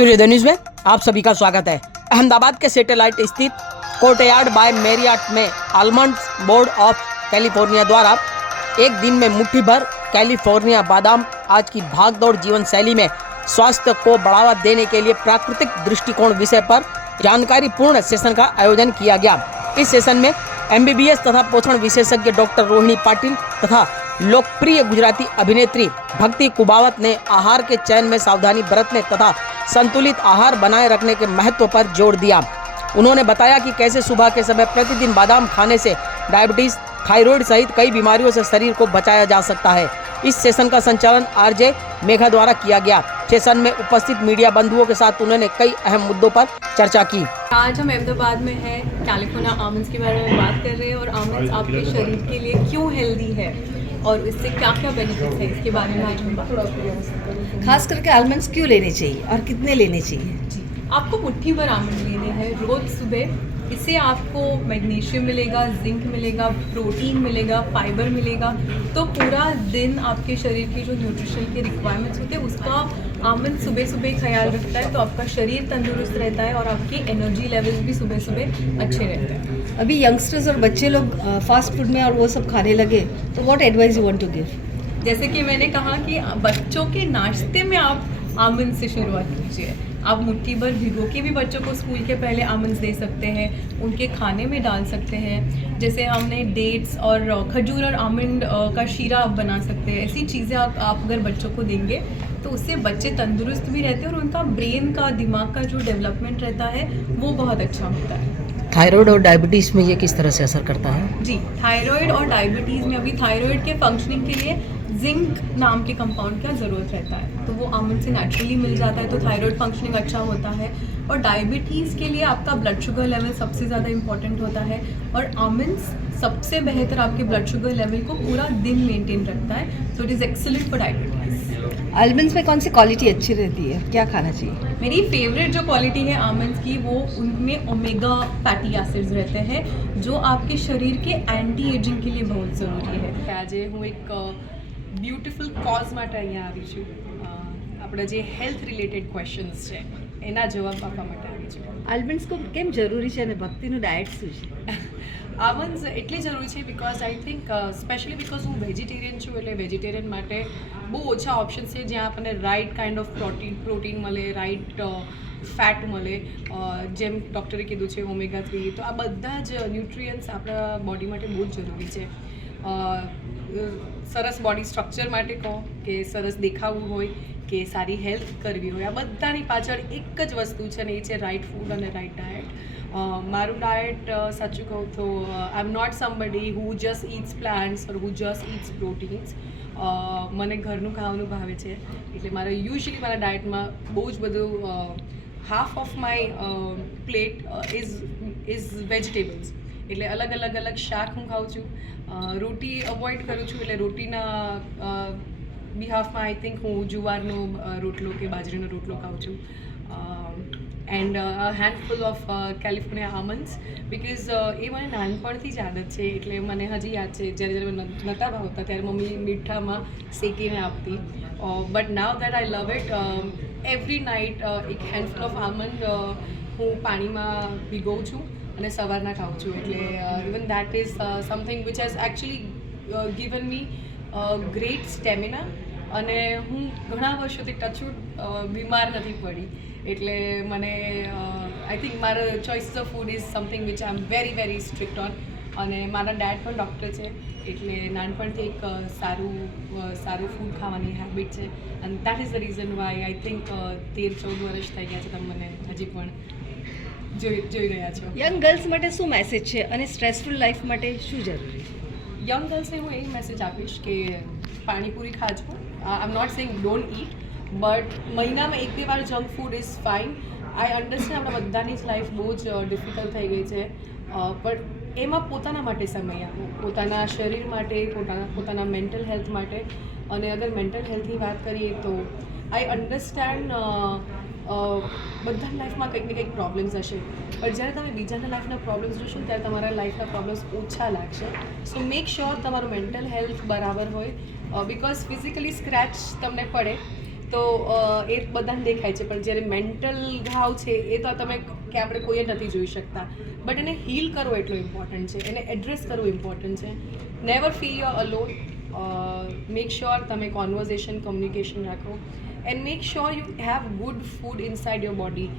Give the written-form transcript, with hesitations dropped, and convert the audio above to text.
सूर्योदय न्यूज में आप सभी का स्वागत है। अहमदाबाद के सैटेलाइट स्थित कोर्टयार्ड बाय मैरियट में आलमंड्स बोर्ड ऑफ कैलिफोर्निया द्वारा एक दिन में मुट्ठी भर कैलिफोर्निया बादाम आज की भागदौड़ जीवन शैली में स्वास्थ्य को बढ़ावा देने के लिए प्राकृतिक दृष्टिकोण विषय पर जानकारी पूर्ण सेशन का आयोजन किया गया। इस सेशन में MBBS तथा पोषण विशेषज्ञ डॉक्टर रोहिणी पाटिल तथा लोकप्रिय गुजराती अभिनेत्री भक्ति कुबावत ने आहार के चयन में सावधानी बरतने तथा संतुलित आहार बनाए रखने के महत्व पर जोर दिया। उन्होंने बताया कि कैसे सुबह के समय प्रतिदिन बादाम खाने से डायबिटीज, थायराइड सहित कई बीमारियों से शरीर को बचाया जा सकता है। इस सेशन का संचालन RJ मेघा द्वारा किया गया। सेशन में उपस्थित मीडिया बंधुओं के साथ उन्होंने कई अहम मुद्दों पर चर्चा की। आज हम अहमदाबाद में हैं, कैलिफोर्निया आमंड्स के बारे में बात कर रहे हैं और आमंड्स आपके शरीर के लिए क्यों हेल्दी है और इससे क्या क्या बेनिफिट्स है इसके बारे में आज हम बात करेंगे। खास करके आलमंड्स क्यों लेने चाहिए और कितने लेने चाहिए? आपको मुट्ठी भर आमंड लेने हैं रोज सुबह। इससे आपको मैग्नीशियम मिलेगा, जिंक मिलेगा, प्रोटीन मिलेगा, फाइबर मिलेगा। तो पूरा दिन आपके शरीर की जो न्यूट्रिशन की रिक्वायरमेंट्स होती है उसका आमंड सुबह सुबह ख्याल रखता है। तो आपका शरीर तंदुरुस्त रहता है और आपकी एनर्जी लेवल्स भी सुबह सुबह अच्छे रहते हैं। अभी यंगस्टर्स और बच्चे लोग फास्ट फूड में और वो सब खाने लगे, तो what advice you want to give? जैसे कि मैंने कहा कि बच्चों के नाश्ते में आप आमंड से शुरुआत कीजिए। आप मुट्ठी भर भिगो के भी बच्चों को स्कूल के पहले आमंड्स दे सकते हैं, उनके खाने में डाल सकते हैं। जैसे हमने डेट्स और खजूर और आमंड का शीरा आप बना सकते हैं। ऐसी चीज़ें आप अगर बच्चों को देंगे तो उससे बच्चे तंदुरुस्त भी रहते हैं और उनका ब्रेन का, दिमाग का जो डेवलपमेंट रहता है वो बहुत अच्छा होता है। थायराइड और डायबिटीज में ये किस तरह से असर करता है? जी, थायराइड और डायबिटीज़ में अभी थायराइड के फंक्शनिंग के लिए जिंक नाम के कंपाउंड का ज़रूरत रहता है, तो वो आमंड से नेचुरली मिल जाता है, तो थायराइड फंक्शनिंग अच्छा होता है। और डायबिटीज़ के लिए आपका ब्लड शुगर लेवल सबसे ज़्यादा इंपॉर्टेंट होता है और आमंड्स सबसे बेहतर आपके ब्लड शुगर लेवल को पूरा दिन मेंटेन रखता है। So it is excellent for diabetes. Almonds में कौन सी क्वालिटी अच्छी रहती है, क्या खाना चाहिए? मेरी फेवरेट जो क्वालिटी है आमंड्स की, वो उनमें ओमेगा फैटी एसिड्स रहते हैं जो आपके शरीर के एंटी एजिंग के लिए बहुत ज़रूरी है। આજે હું એક બ્યુટિફુલ કોઝ માટે અહીંયા આવી છું। આપણા જે હેલ્થ રિલેટેડ ક્વેશ્ચન્સ છે એના જવાબ આપવા માટે આવી છું। આલમંડ્સ કેમ જરૂરી છે અને ભક્તિનું ડાયટ શું છે? આમંડ્સ એટલે જરૂરી છે because I think specially because હું વેજીટેરિયન છું, એટલે વેજીટેરિયન માટે બહુ ઓછા ઓપ્શન્સ છે જ્યાં આપણને રાઇટ કાઇન્ડ ઓફ પ્રોટીન મળે, રાઇટ ફેટ મળે। જેમ ડૉક્ટરે કીધું છે ઓમેગા 3, તો આ બધા જ ન્યુટ્રિયન્ટ્સ આપણા બોડી માટે બહુ જ જરૂરી છે। સરસ બોડી સ્ટ્રક્ચર માટે કહો કે સરસ દેખાવું હોય કે સારી હેલ્થ કરવી હોય, આ બધાની પાછળ એક જ વસ્તુ છે ને એ છે રાઇટ ફૂડ અને રાઇટ ડાયટ। મારું ડાયટ સાચું કહું તો I am not somebody who just eats plants or who just eats proteins. મને ઘરનું ખાવાનું ભાવે છે, એટલે મારા યુઝ્યુઅલી મારા ડાયટમાં બહુ જ બધું half of my plate is vegetables. એટલે અલગ અલગ શાક હું ખાઉં છું, રોટી અવોઇડ કરું છું। એટલે રોટીના બિહાફમાં આઈ થિંક હું જુવારનો રોટલો કે બાજરીનો રોટલો ખાઉં છું। એન્ડ હેન્ડફુલ ઓફ કેલિફોર્નિયા આમંડ્સ બિકોઝ એ મને નાનપણથી જ આદત છે। એટલે મને હજી યાદ છે જ્યારે નહોતા ભાવતા ત્યારે મમ્મી મીઠામાં શેકીને આપતી। But now that I love it, every night એક હેન્ડફુલ ઓફ આમંડ હું પાણીમાં ભીગોઉં છું અને સવારના ખાઉં છું। એટલે even that is something which has actually given me great stamina અને હું ઘણા વર્ષોથી ટચવુડ બીમાર નથી પડી। એટલે મને આઈ થિંક મારો choices of food is something which I am very very strict on. અને મારા ડેડ પણ ડૉક્ટર છે, એટલે નાનપણથી એક સારું ફૂડ ખાવાની હેબિટ છે। And that is the reason why I think 13-14 વર્ષ થઈ ગયા છે, તમે મને હજી પણ જોઈ રહ્યા છો। યંગ ગર્લ્સ માટે શું મેસેજ છે અને સ્ટ્રેસફુલ લાઈફ માટે શું જરૂરી છે? યંગ ગર્લ્સને હું એ મેસેજ આપીશ કે પાણીપુરી ખાજો। I am not saying don't eat, but મહિનામાં 1-2 વાર junk food is fine. I understand આપણા બધાની જ લાઈફ બહુ જ ડિફિકલ્ટ થઈ ગઈ છે, પણ એમાં પોતાના માટે સમય આપો, પોતાના શરીર માટે, પોતાના મેન્ટલ હેલ્થ માટે। અને અગર મેન્ટલ હેલ્થની વાત કરીએ તો આઈ અન્ડરસ્ટેન્ડ બધાની લાઈફમાં કંઈક ને કંઈક પ્રોબ્લેમ્સ હશે, પણ જ્યારે તમે બીજાના લાઈફના પ્રોબ્લેમ્સ જોશો ત્યારે તમારા લાઈફના પ્રોબ્લેમ્સ ઓછા લાગશે। સો મેક શ્યોર તમારું મેન્ટલ હેલ્થ બરાબર હોય, બિકોઝ ફિઝિકલી સ્ક્રેચ તમને પડે તો એ બધાને દેખાય છે, પણ જ્યારે મેન્ટલ ઘાવ છે એ તો તમે કે આપણે કોઈએ નથી જોઈ શકતા, બટ એને હીલ કરવો એટલો ઇમ્પોર્ટન્ટ છે, એને એડ્રેસ કરવું ઇમ્પોર્ટન્ટ છે. Never feel your alone. Make sure તમે કોન્વર્ઝેશન કમ્યુનિકેશન રાખો, and make sure you have good food inside your body.